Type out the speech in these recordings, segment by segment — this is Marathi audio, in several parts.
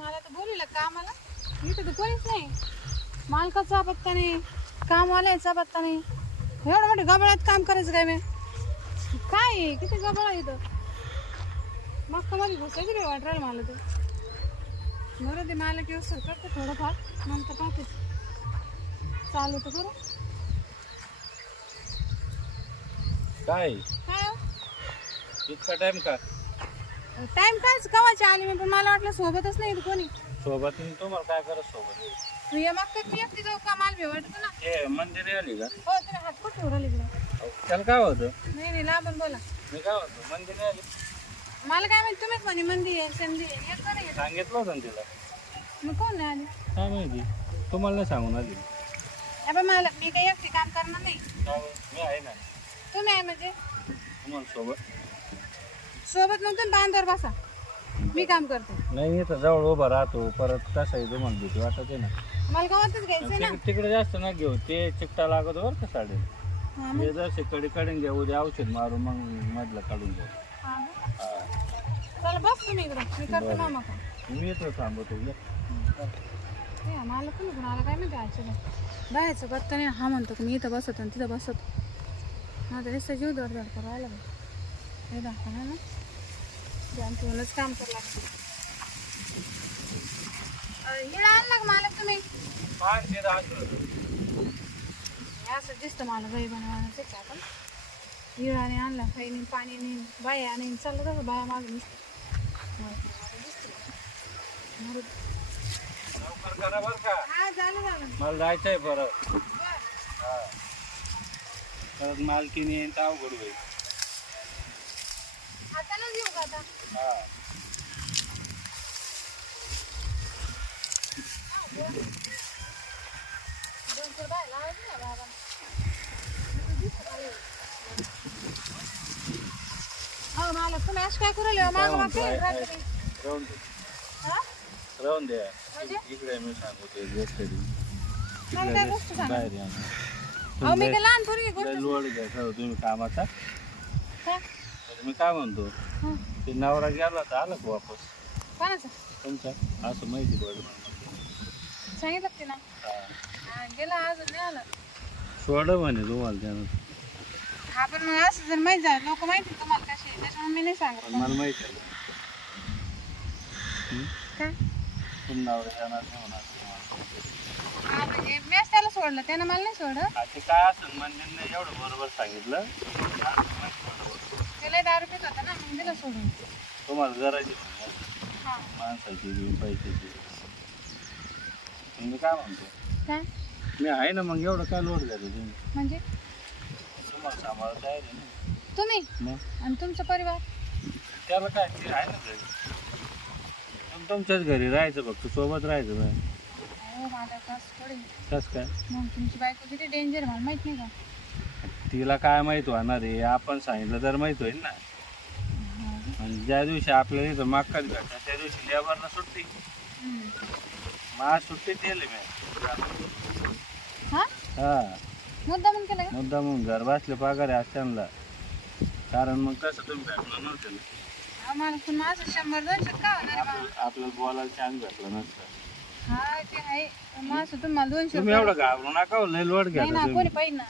मला तर बोलवलं कामाला, इथं तर कोणीच नाही. मालकाचा पत्ता नाही, कामवाल्याचा पत्ता नाही. एवढं मोठे गबाळात काम करायचं काय मी? काय आहे? किती गबाळ आहे इथं. मग मध्ये घुसायची रे वाटरायला मला ते. बरं ते मला किंवा सर करते थोडंफार, नंतर पाहते चालू तर करू. काय काय इतका टाइम का? टाइम कायच कवाची आली मी, पण मला वाटलं सोबतच नाही इथं कोणी. सोबत तुम्हाला काय करत सोबत? ये मग तर मी एकटी जाऊ का? मला भी वाटत ना. हे मंदिर आली का? हो तुम्ही हात कुठे ठेवून राहिले इकडं? त्याला काय होतं? नाही नाही लांबून बोला. मी काय होतो मंदिर आली मला काय माहिती, तुम्हीच म्हणे मंदी आहे संधी आहे येत का नाही? सांगितलं होतं ना तिला. मग कोण नाही आली? काय माहिती तुम्हाला नाही सांगून आली. अबे मला मी काही एकटी काम करणार नाही. काय मी आहे ना तुम्ही आहे म्हणजे तुम्हाला सोबत. सोबत मग तुम्ही बांधावर बसा, मी काम करते. नाही इथं जवळ उभा राहतो परत कसं आहे तुम्हाला भीती वाटत आहे ना. मला गावातच घ्यायचंय ना. तिकडे जास्त ना घेऊ ते चिकटा लागत बरं का साडे. हा मग. हे जर कडे काढून घ्या उद्या औषध मारून मग मधलं काढून घ्या. हा मग. चला बस तुम्ही इकडं, मी करते मामा का. मी येतो थांबतो मला पण कुणाला काय माहिती आजच्या बाहेरचं पत्ता नाही. हा म्हणतो की मी इथं बसत आणि तिथं बसत. माझं नुसतं जीव दरदर करायला हे दाखवणार ना त्यांच काम करावं लागतं. हिला आणला का मला तुम्ही? हे असं दिसतं मला गाई बनवायचं आपण. हिळाने आणला, काही नाही, पाणी नाही, बाया नाही, चाललं तसं बाया माझं दिसतं. लवकर करा बरं का. हा झालं झालं. मला जायचंय परत. बरं. हा परत मालकीने येईन तर अवघड होईल. हातानंच येऊ का आता? हा दोनशे बाय लावायचं ना बाबा. हो मला तुम्ही असं काय करू राहिले? मागं मागं काय राहते? राहून दे हा? राहून द्या. म्हणजे? इकडे मी सांगू ते गोष्ट मला काय गोष्ट सांगा? बाहेर या अहो मी काय लहान पोरगी गोष्ट लोड घ्या सर तुम्ही कामाचा. काय? तर मी काय म्हणतो हं. ते नवरा गेला तर आला का वापस कोणाचं? तुमचा असं माहिती पडलं. सांगितलं का तिला? हा, गेला अजून नाही आला. सोड म्हणे तुम्हाला त्यानं. हा पण मग असं जर माहिती झालं, लोक माहिती तुम्हाला कशी आहे, त्याच्यामुळे मी नाही सांगत. पण मला माहिती आहे काय? तुम्ही नवरा जाणार नाही होणार. हा म्हणजे मीच त्याला सोडलं, त्यानं मला नाही सोडलं. ते काय असेल मंदिरने एवढं बरोबर सांगितलं. त्याला दारू पित होता ना, मग दिलं सोडून. तुम्हाला गरज हा. माणसाची बी पैशाची. मी काय म्हणतो काय? मी आहे ना मग एवढं काय लोड झालं तुम्ही म्हणजे तुम्हाला सांभाळता आहे ना तुम्ही मग आणि तुमचा परिवार? त्याला काय ते आहे ना घरी. तुमच्याच घरी राहायचं फक्त सोबत राहायचं बाय. हो माझा कसं थोडी. कसं काय मग तुमची बायको किती डेंजर मला माहित नाही का? तिला काय माहित होणार आहे आपण सांगितलं तर माहित होईल ना. आणि ज्या दिवशी आपल्याला इथं मागकाच भेटतात त्या दिवशी लेबरला सुट्टी. मग आज सुट्टी दिली मी. हा हा मुद्दा म्हणून केलं का? मुद्दा मग घर बसले पगार आहे आज त्यांना. कारण मग कसं तुम्ही भेटलं नव्हतं ना. आम्हाला पण माझं 100-200 का होणार आहे बा? आपल्याला बोलायला चान्स भेटला नसतं. हा ते आहे, माझं तुम्हाला 200 तुम्ही एवढं घाबरू नका हो, लय लोड घ्या नाही ना, कोणी पाहिजे ना.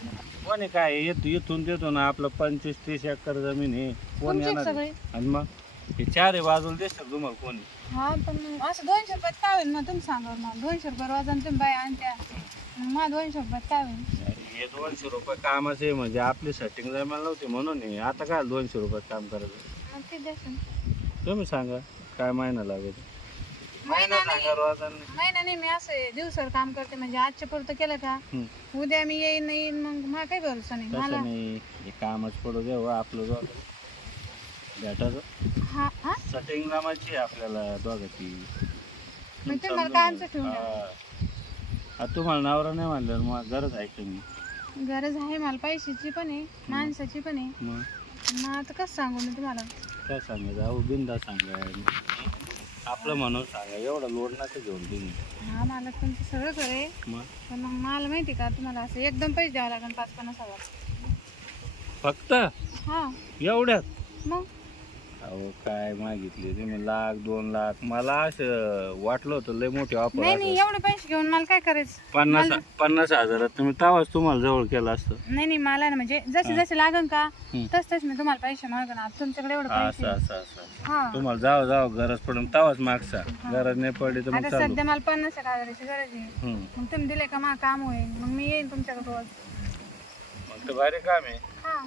कोणी काय येतो इथून देतो ना आपलं 25-30 एकर जमीन आहे. कोण तुमचीच येणार सगळी. आहे? आणि मग हे चारही बाजूला दिसतात तुम्हाला कोणी. हा पण मग असं 200 रुपयात काय होईल मग तुम्ही सांगा मला. 200 रुपये रोजानं तुम्ही बाय आणत्या, मग 200 रुपयात काय होईल? हे 200 रुपये कामाचे आहे म्हणजे आपली सेटिंग जमायला नव्हती म्हणून आहे. आता काय 200 रुपयात काम करायचं मग किती द्यायचं? तुम्ही सांगा काय महिना लागेल. महिना महिना सांगा रोजानं. महिना नाही, मी असं दिवसावर काम करते म्हणजे आजच्या पुरतं केलं का उद्या मी येईन मग मला काही भरोसा नाही मला. तसं नाही हे कामच पडू द्या हो, आपलं दोघं भेटायचं. हा हा सेटिंग जमायची आहे आपल्याला दोघांची. मग तुम्हाला कामचं ठेवून द्या. हा. आता तुम्हाला नवरा नाही म्हणलं मग गरज आहे का मी. गरज आहे मला, पैशाची पण आहे, माणसाची पण आहे. मग आता कसं सांगू मी तुम्हाला? काय सांगायचं अहो बिंदा सांगा आपलं म्हणून सांगा. एवढा लोड नका घेऊन तुम्ही. हा मला तुमचं सगळं करे, मग पण मग मला माहिती का तुम्हाला असं एकदम पैसे द्यावं लागेल 5-50 हजार. फक्त हा एवढ्यात मग अहो काय मागितले तुम्ही 1,00,000 2,00,000 मला असं वाटलं होतं लय मोठी नाही ऑफर नाही एवढे पैसे घेऊन मला काय करायचं 50,000 तुम्ही तेव्हाच तुम्हाला जवळ केलं असतं. नाही नाही मला ना म्हणजे जसे जसे लागन का हं. तस मी तुम्हाला पैसे मागन आता तुमच्याकडे एवढे पैसे असं हा तुम्हाला जाव गरज पडून तेव्हाच मागचा. गरज नाही पडली तर मग आता चालू. सध्या मला 50,000ची गरज आहे. हं. मग तुम्ही दिले का मला काम होईल मग मी येईन तुमच्याकडे रोज. मग तर भारी काम आहे. हा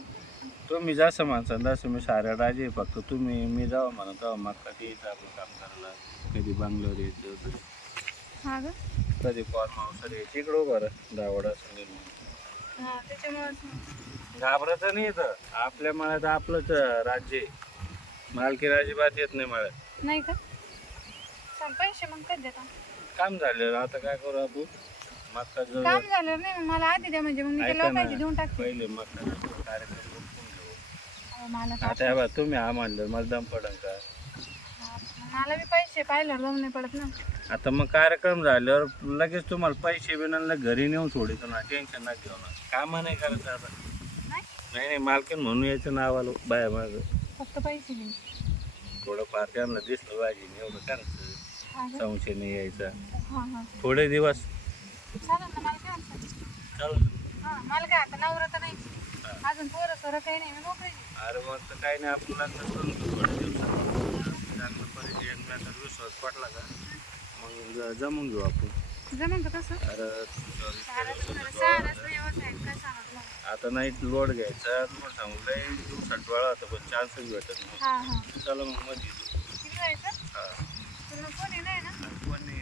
तुम्ही जसं म्हणसान तसं मी साऱ्या राजी आहे. फक्त तुम्ही मी जावं म्हणा तेव्हा मग कधी यायचं आपलं काम करायला. कधी बंगल्यावर यायचं हा ग कधी फॉर्म हाऊसवर यायचं इकडं उभं राहा दावड असं हा त्याच्यामुळे घाबरायचं नाही येतं. आपल्या मळ्यात आपलंच राज्य आहे. मालकी अजिबात येत नाही मळ्यात. नाही का चल पैसे मग कधी देता काम झालं आता काय करू आपण मक्का जो काम झालं नाही मग मला आधी द्या म्हणजे मग मी ऐका त्याला ना, पैसे देऊन टाकते. पहिले मक्का कार्यक्रम उरकून घेऊ. अहो, मला का- आता हे बघा तुम्ही हा म्हणलं मला दम पडन का. हा, मला बी पैसे पाहिलं दम नाही पडत ना. आता मग कार्यक्रम झाल्यावर लगेच तुम्हाला पैसे बिनाला घरी नेऊन सोडायचं ना. टेन्शन ना घेऊ ना. काम नाही करायचं आता. नाही नाही मालकीन म्हणून यायचं नाव आलं बाया माग फक्त पैसे दे. थोडंफार त्यांना दिसलं पाहिजे एवढं करायचं. हा ग? संशय नाही यायचा. हा हा थोडे दिवस चालेल ना मला काय अडचण चल. हा मला काय आता नवरा तर नाही अजून पोरं सोरं काही नाही मी मोकळी आहे. अरे मग तर काही नाही आपल्याला करून घेऊ थोड्या दिवसात चांगलं परिचय एकमेकांचा विश्वास पडला का मग जमून घेऊ आपण. जमन का तसं अरे सारच नाही व्यवसाय काय सांगा तुम्हाला. आता नाही लोड घ्यायचा तुम्हाला सांगू लय दिवसात डोळा होता पण चान्सच भेटत नाही. हा हा चला मग मध्ये किती जायचं हा तुला कोणी नाही ना. कोणी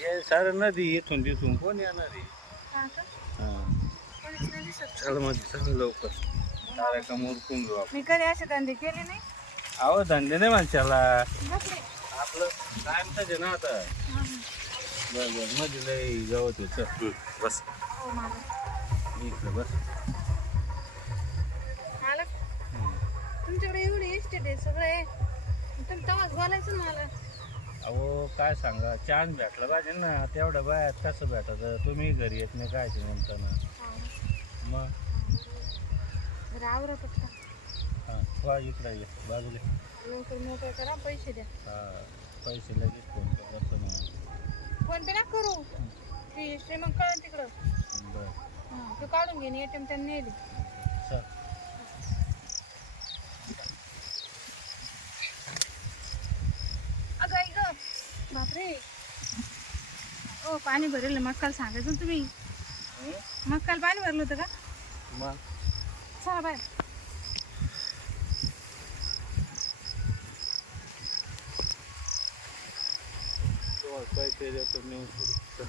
हे सारं नदी इथून तिथून कोण येणार आहे. हा का हा कोणीच नाही दिसत. चल मध्ये चल लवकर साऱ्या काम उरकून घेऊ आपण. मी कधी असे धंदे केले नाही. अहो धंदे नाही माणसाला बसले आपलं टाइमच आहे ना आता. हा हा बरं मध्ये लय गवत आहे चल बस हो मला इकडे बस. मला तुमच्याकडे एवढी इस्टेट आहे सगळं आहे तुम्ही तेव्हाच बोलायचं ना मला. अहो काय सांगा चान्स भेटला पाहिजे ना. तेवढ्या बायात कसं भेटायचं तुम्ही घरी येत नाही काय ते म्हणताना हा मग. बरं आवरा पटकन हां वा इकडं ये बाजूला. लवकर मोकळं करा पैसे द्या. हां पैसे लगेच फोन करतो मग. फोन पे ना करू ती श्रीमंत कळलं तिकडं. बरं हां तू काढून घे ATM त्यांनी नेली. चल. अगं आई गं बापरे ओ पाणी भरलं मक्काला सांगायचं ना तुम्ही. मक्काला पाणी भरलं होतं का मग चला बाय. पैसे देतो नेऊन सोडू. चल.